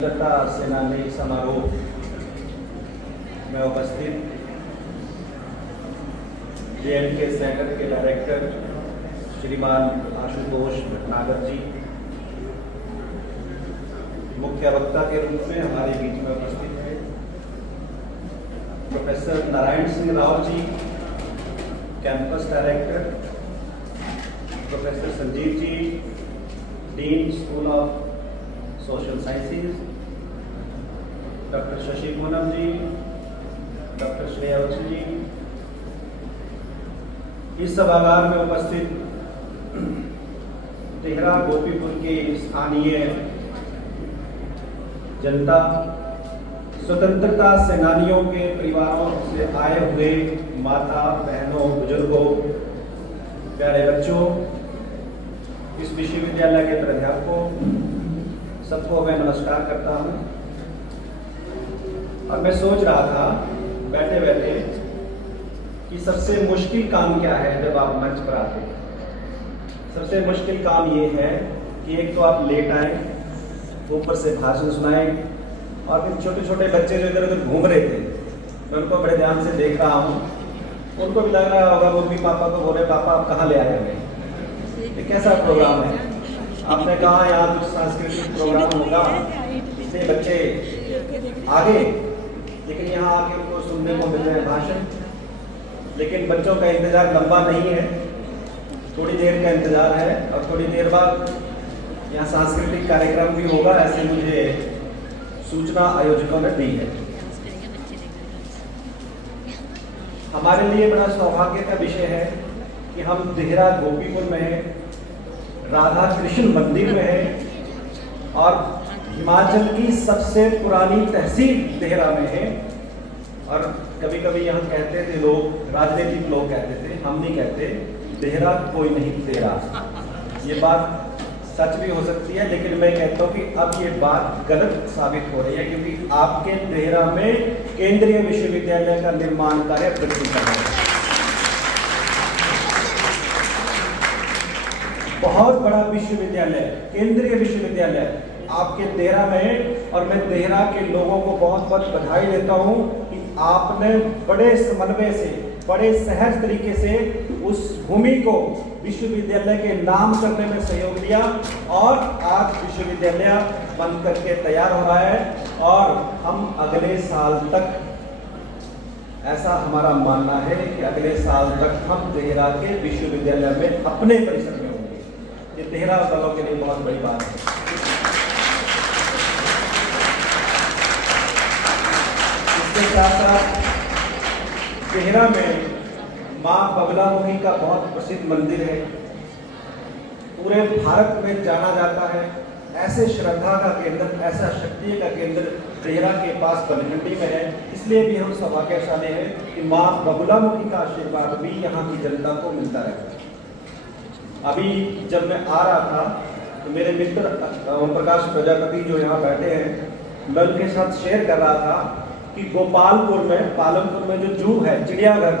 स्वतंत्रता सेनानी समारोह में उपस्थित JNK सेंटर के डायरेक्टर श्रीमान आशुतोष भटनागर जी, मुख्य वक्ता के रूप में हमारे बीच में उपस्थित है professor Narayan Singh Rao ji, campus director, professor Sanjeev ji, dean school of social sciences, doctor Shashi Poonam ji, doctor Shreya Bachchan ji, इस सभागार में उपस्थित टिहरा गोपीपुर के स्थानीय जनता, स्वतंत्रता सेनानियों के परिवारों से आए हुए माता बहनों, बुजुर्गों, प्यारे बच्चों, इस विश्वविद्यालय के प्राध्यापकों, सबको मैं नमस्कार करता हूं। और मैं सोच रहा था बैठे बैठे कि सबसे मुश्किल काम क्या है जब आप मंच पर आते हैं। सबसे मुश्किल काम ये है कि एक तो आप लेट आए, ऊपर से भाषण सुनाए, और फिर छोटे छोटे बच्चे जो इधर उधर घूम रहे थे, मैं उनको बड़े ध्यान से देख रहा हूँ। उनको भी लग रहा होगा, मम्मी पापा को बोले पापा आप कहाँ ले आए हमें, ये कैसा प्रोग्राम है। आपने कहा यहाँ कुछ सांस्कृतिक प्रोग्राम होगा, इससे बच्चे आगे, लेकिन यहाँ आके उनको सुनने को मिल रहे हैं भाषण। लेकिन बच्चों का इंतजार लंबा नहीं है, थोड़ी देर का इंतजार है, और थोड़ी देर बाद यहाँ सांस्कृतिक कार्यक्रम भी होगा, ऐसे मुझे सूचना आयोजकों ने दी है। हमारे लिए बड़ा सौभाग्य का विषय है कि हम टिहरा गोपीपुर में हैं, राधा कृष्ण मंदिर में है, और हिमाचल की सबसे पुरानी तहसील टिहरा में है। और कभी कभी यहाँ कहते थे लोग, राजनीतिक लोग कहते थे, हम नहीं कहते, टिहरा कोई नहीं तेरा। ये बात सच भी हो सकती है, लेकिन मैं कहता हूँ कि अब ये बात गलत साबित हो रही है, क्योंकि आपके टिहरा में केंद्रीय विश्वविद्यालय का निर्माण कार्य प्रगति कर रहा है। बहुत बड़ा विश्वविद्यालय, केंद्रीय विश्वविद्यालय आपके टिहरा में, और मैं टिहरा के लोगों को बहुत बहुत बधाई देता हूं कि आपने बड़े समन्वय से, बड़े सहज तरीके से उस भूमि को विश्वविद्यालय के नाम करने में सहयोग दिया, और आज विश्वविद्यालय बन करके तैयार हो रहा है। और हम अगले साल तक, ऐसा हमारा मानना है कि अगले साल तक हम टिहरा के विश्वविद्यालय में अपने परिसर में होंगे। ये टिहरा वालों के लिए बहुत बड़ी बात है। इसके साथ साथ टिहरा में मां बगलामुखी का बहुत प्रसिद्ध मंदिर है, पूरे भारत में जाना जाता है। ऐसे श्रद्धा का केंद्र, ऐसा शक्ति का केंद्र टिहरा के पास बनखंडी में है। इसलिए भी हम सौभाग्यशाली हैं कि मां बगलामुखी का आशीर्वाद भी यहाँ की जनता को मिलता रहता है। अभी जब मैं आ रहा था तो मेरे मित्र ओम प्रकाश प्रजापति जो यहाँ बैठे हैं, मैं उनके साथ शेयर कर रहा था कि गोपालपुर में, पालमपुर में जो जू है, चिड़ियाघर,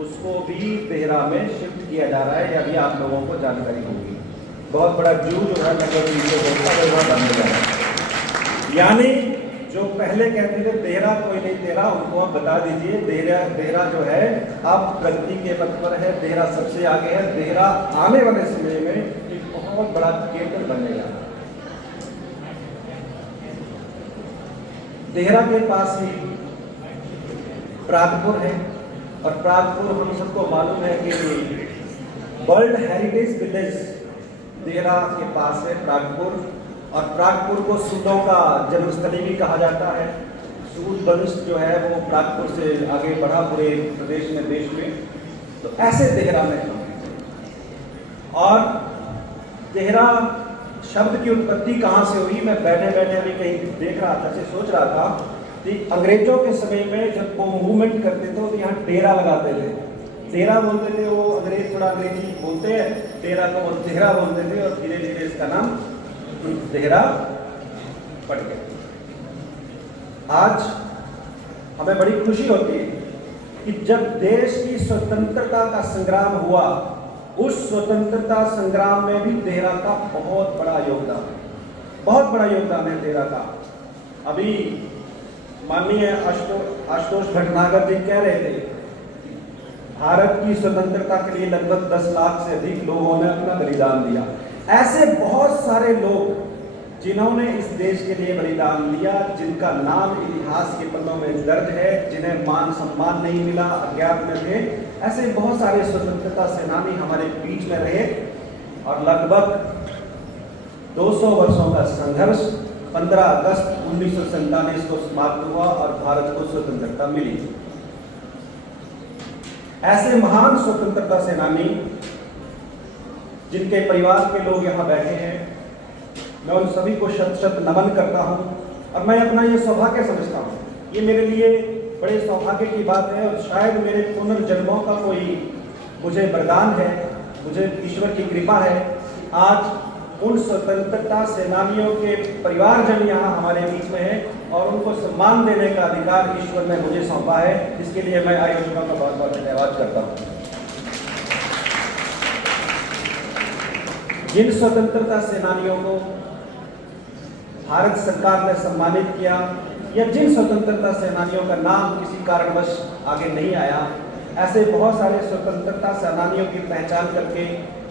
उसको भी टिहरा में शिफ्ट किया जा रहा है। या भी आप लोगों को जानकारी होगी। बहुत बड़ा जू जो है लगभग 300 बनने जा रहा है। यानी जो पहले कहते थे टिहरा कोई नहीं तेरा, उनको आप बता दीजिए टिहरा जो है अब प्रगति के पथ पर है, टिहरा सबसे आगे है। टिहरा आने वाले समय में एक बहुत बड़ा केंद्र बनेगा। टिहरा के पास ही प्रागपुर है, और प्रागपुर हम सबको मालूम है कि वर्ल्ड हेरिटेज विलेज टिहरा के पास है प्रागपुर। और प्रागपुर को सूदों का जन्मस्थली भी कहा जाता है। सूद वंश जो है वो प्रागपुर से आगे बढ़ा पूरे प्रदेश में, देश में। तो ऐसे टिहरा में, और टिहरा शब्द की उत्पत्ति कहाँ से हुई, मैं बैठे बैठे अभी कहीं देख रहा था, सोच रहा था कि अंग्रेजों के समय में जब वो मूवमेंट करते थे तो यहाँ डेरा लगाते थे। डेरा बोलते थे वो, अंग्रेज थोड़ा अंग्रेजी बोलते हैं, डेरा को वो टिहरा बोलते थे, और धीरे धीरे इसका नाम टिहरा पड़ गया। आज हमें बड़ी खुशी होती है कि जब देश की स्वतंत्रता का संग्राम हुआ, उस स्वतंत्रता संग्राम में भी टिहरा का बहुत बड़ा योगदान है। बहुत बड़ा योगदान है तेरा का। अभी माननीय आशुतोष भटनागर जी कह रहे थे, भारत की स्वतंत्रता के लिए लगभग 10 लाख से अधिक लोगों ने अपना बलिदान दिया। ऐसे बहुत सारे लोग जिन्होंने इस देश के लिए बलिदान दिया, जिनका नाम इतिहास के पन्नों में दर्ज है, जिन्हें मान सम्मान नहीं मिला, अज्ञात में थे, ऐसे बहुत सारे स्वतंत्रता सेनानी हमारे बीच में रहे और लगभग 200 वर्षों का संघर्ष 15 अगस्त 1947 को समाप्त हुआ और भारत को स्वतंत्रता मिली। ऐसे महान स्वतंत्रता सेनानी जिनके परिवार के लोग यहाँ बैठे हैं, मैं उन सभी को शत शत नमन करता हूँ और मैं अपना ये सौभाग्य समझता हूँ। ये मेरे लिए बड़े सौभाग्य की बात है और शायद मेरे पुनर्जन्मों का कोई मुझे वरदान है, मुझे ईश्वर की कृपा है। आज उन स्वतंत्रता सेनानियों के परिवारजन यहाँ हमारे बीच में हैं और उनको सम्मान देने का अधिकार ईश्वर ने मुझे सौंपा है, इसके लिए मैं आयोजकों का बहुत बहुत धन्यवाद करता हूँ। जिन स्वतंत्रता सेनानियों को भारत सरकार ने सम्मानित किया या जिन स्वतंत्रता सेनानियों का नाम किसी कारणवश आगे नहीं आया, ऐसे बहुत सारे स्वतंत्रता सेनानियों की पहचान करके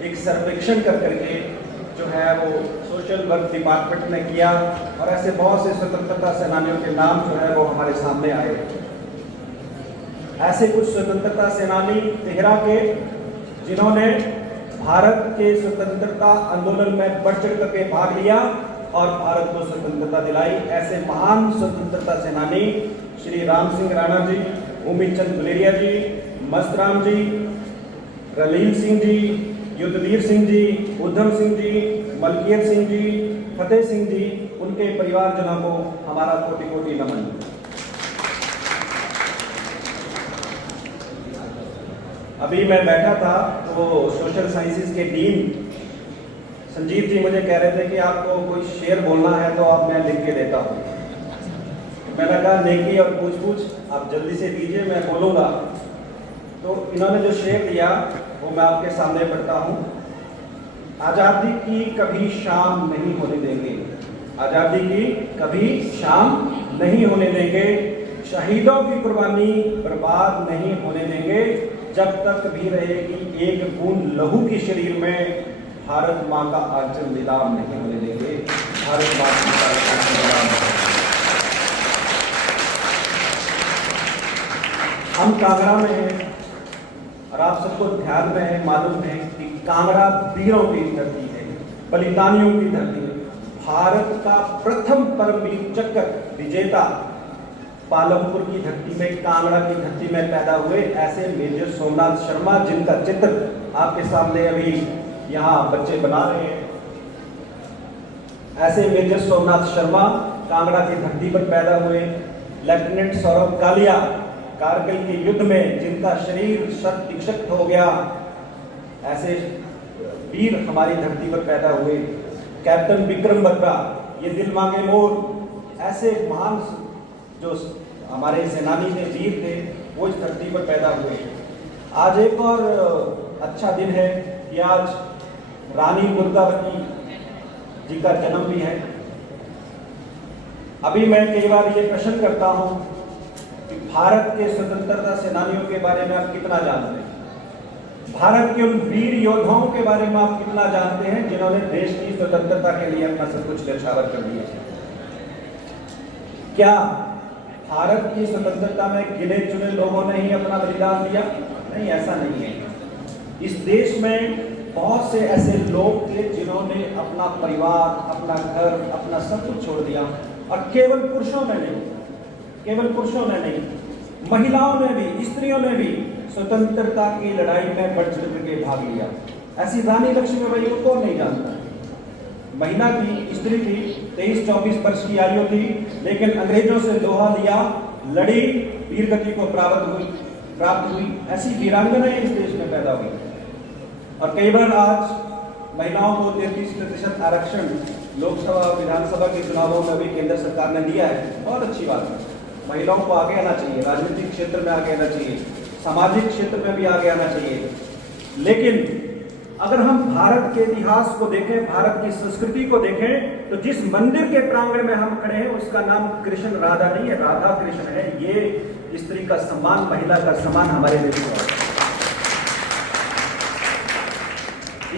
एक सर्वेक्षण करके जो है वो सोशल वर्क डिपार्टमेंट ने किया और ऐसे बहुत से स्वतंत्रता सेनानियों के नाम जो है वो हमारे सामने आए। ऐसे कुछ स्वतंत्रता सेनानी तेहरा के जिन्होंने भारत के स्वतंत्रता आंदोलन में बढ़ चढ़ करके भाग लिया और भारत को स्वतंत्रता दिलाई। ऐसे महान स्वतंत्रता सेनानी श्री राम सिंह राणा जी, उम्मीद चंद गुलेरिया जी, मस्तराम जी, रलील सिंह जी, युद्धवीर सिंह जी, उधम सिंह जी, मलकीत सिंह जी, फतेह सिंह जी, उनके परिवारजनों को हमारा कोटि कोटि नमन। अभी मैं बैठा था तो सोशल साइंसेज के डीन संजीव जी मुझे कह रहे थे कि आपको कोई शेर बोलना है तो आप मैं लिख के देता हूँ। मैंने कहा नेकी और पूछ पूछ आप जल्दी से दीजिए, मैं बोलूँगा। तो इन्होंने जो शेर दिया वो मैं आपके सामने पढ़ता हूँ। आज़ादी की कभी शाम नहीं होने देंगे, आज़ादी की कभी शाम नहीं होने देंगे, शहीदों की कुर्बानी बर्बाद नहीं होने देंगे, जब तक भी रहेगी एक बूंद लहू की शरीर में, भारत माँ का आंचल नीलाम नहीं होने देंगे, भारत माँ का आंचल नीलाम। हम कांगड़ा में हैं और आप सबको ध्यान में है, मालूम है कि कांगड़ा वीरों की धरती है, बलिदानियों की धरती है। भारत का प्रथम परमवीर चक्र विजेता पालमपुर की धरती में, कांगड़ा की धरती में पैदा हुए ऐसे मेजर सोमनाथ शर्मा, जिनका चित्र आपके सामने अभी यहाँ बच्चे बना रहे हैं। ऐसे मेजर सोमनाथ शर्मा कांगड़ा की धरती पर पैदा हुए। लेफ्टिनेंट सौरभ कालिया कारगिल के युद्ध में जिनका शरीर शत विक्षत हो गया, ऐसे वीर हमारी धरती पर पैदा हुए। कैप्टन विक्रम बत्रा, ये दिल मांगे मोर, ऐसे महान जो हमारे सेनानी थे, वीर थे, वो इस धरती पर पैदा हुए। आज एक और अच्छा दिन है कि आज रानी दुर्गावती जी का जन्म भी है। अभी मैं कई बार ये प्रश्न करता हूँ कि भारत के स्वतंत्रता सेनानियों के बारे में आप कितना जानते हैं, भारत के उन वीर योद्धाओं के बारे में आप कितना जानते हैं जिन्होंने देश की स्वतंत्रता के लिए अपना सब कुछ न्यौछावर कर दिया। क्या भारत की स्वतंत्रता में गिने चुने लोगों ने ही अपना बलिदान दिया? नहीं, ऐसा नहीं है। इस देश में बहुत से ऐसे लोग थे जिन्होंने अपना परिवार, अपना घर, अपना सब कुछ छोड़ दिया। और केवल पुरुषों ने नहीं, केवल पुरुषों ने नहीं, महिलाओं ने भी, स्त्रियों ने भी स्वतंत्रता की लड़ाई में बढ़ चढ़ के भाग लिया। ऐसी रानी लक्ष्मीबाई को कौन नहीं जानता? महिला थी, स्त्री थी, 23-24 वर्ष की आयु थी, लेकिन अंग्रेजों से लोहा लिया, लड़ी, वीरगति को प्राप्त हुई। ऐसी वीरांगनाएं इस देश में पैदा हुई। और कई बार आज महिलाओं को 33% आरक्षण लोकसभा और विधानसभा के चुनावों में भी केंद्र सरकार ने दिया है। बहुत अच्छी बात है, महिलाओं को आगे आना चाहिए, राजनीतिक क्षेत्र में आगे आना चाहिए, सामाजिक क्षेत्र में भी आगे आना चाहिए। लेकिन अगर हम भारत के इतिहास को देखें, भारत की संस्कृति को देखें, तो जिस मंदिर के प्रांगण में हम खड़े हैं उसका नाम कृष्ण राधा नहीं है, राधा कृष्ण है। ये स्त्री का सम्मान, महिला का सम्मान हमारे देश में है।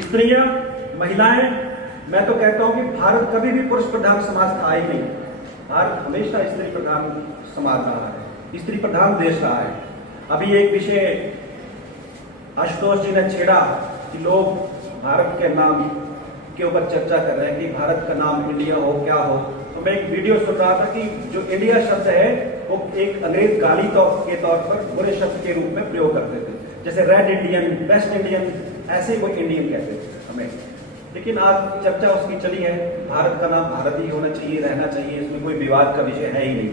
स्त्रियां, महिलाएं, मैं तो कहता हूं कि भारत कभी भी पुरुष प्रधान समाज था ही नहीं। भारत हमेशा स्त्री प्रधान समाज रहा है, स्त्री प्रधान देश रहा है। अभी एक विषय आशुतोष जी ने छेड़ा कि लोग भारत के नाम के ऊपर चर्चा कर रहे हैं कि भारत का नाम इंडिया हो, क्या हो। तो मैं एक वीडियो सुन रहा था कि जो इंडिया शब्द है वो एक अंग्रेज गाली के तौर पर बुरे शब्द के रूप में प्रयोग करते थे, जैसे रेड इंडियन, वेस्ट इंडियन, ऐसे वो इंडियन कहते थे हमें। लेकिन आज चर्चा उसकी चली है, भारत का नाम भारत ही होना चाहिए, रहना चाहिए, इसमें कोई विवाद का विषय है ही नहीं।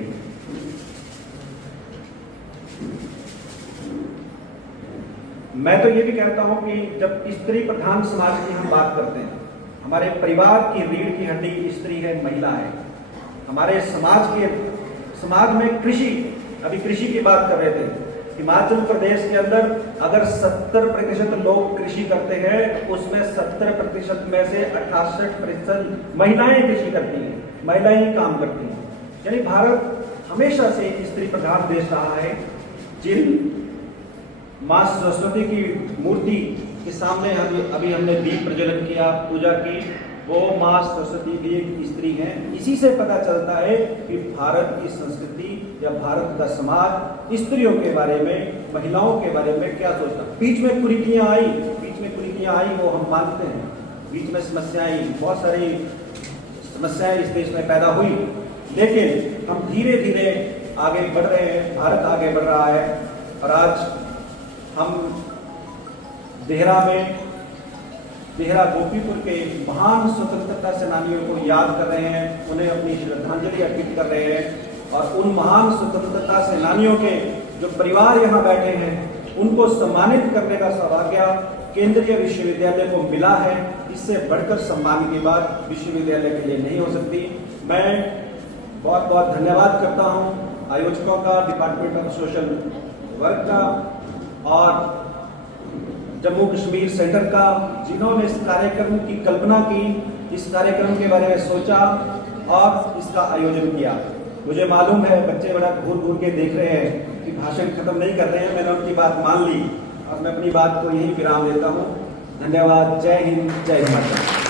मैं तो ये भी कहता हूं कि जब स्त्री प्रधान समाज की हम बात करते हैं, हमारे परिवार की रीढ़ की हड्डी स्त्री है, महिला है। हमारे समाज में कृषि, अभी कृषि की बात कर रहे थे, हिमाचल प्रदेश के अंदर अगर 70% लोग कृषि करते हैं, उसमें 70% में से 68% महिलाएं कृषि करती हैं, महिलाएं ही काम करती हैं। यानी भारत हमेशा से स्त्री प्रधान देश रहा है। जिन माँ सरस्वती की मूर्ति के सामने अभी हमने दीप प्रज्वलन किया, पूजा की, वो माँ सरस्वती भी एक स्त्री हैं। इसी से पता चलता है कि भारत की संस्कृति या भारत का समाज स्त्रियों के बारे में, महिलाओं के बारे में क्या सोचता है। बीच में कुरीतियाँ आई, वो हम मानते हैं, बीच में समस्याएं, बहुत सारी समस्याएं इस देश में पैदा हुई, लेकिन हम धीरे धीरे आगे बढ़ रहे हैं, भारत आगे बढ़ रहा है। और आज हम देहरा गोपीपुर के महान स्वतंत्रता सेनानियों को याद कर रहे हैं, उन्हें अपनी श्रद्धांजलि अर्पित कर रहे हैं। और उन महान स्वतंत्रता सेनानियों के जो परिवार यहाँ बैठे हैं, उनको सम्मानित करने का सौभाग्य केंद्रीय विश्वविद्यालय को मिला है। इससे बढ़कर सम्मान की बात विश्वविद्यालय के लिए नहीं हो सकती। मैं बहुत बहुत धन्यवाद करता हूँ आयोजकों का, डिपार्टमेंट ऑफ सोशल वर्क का और जम्मू कश्मीर सेंटर का, जिन्होंने इस कार्यक्रम की कल्पना की, इस कार्यक्रम के बारे में सोचा और इसका आयोजन किया। मुझे मालूम है बच्चे बड़ा घूर घूर के देख रहे हैं कि भाषण खत्म नहीं कर रहे हैं। मैंने उनकी बात मान ली और मैं अपनी बात को यहीं विराम देता हूँ। धन्यवाद। जय हिंद, जय हिमाचल।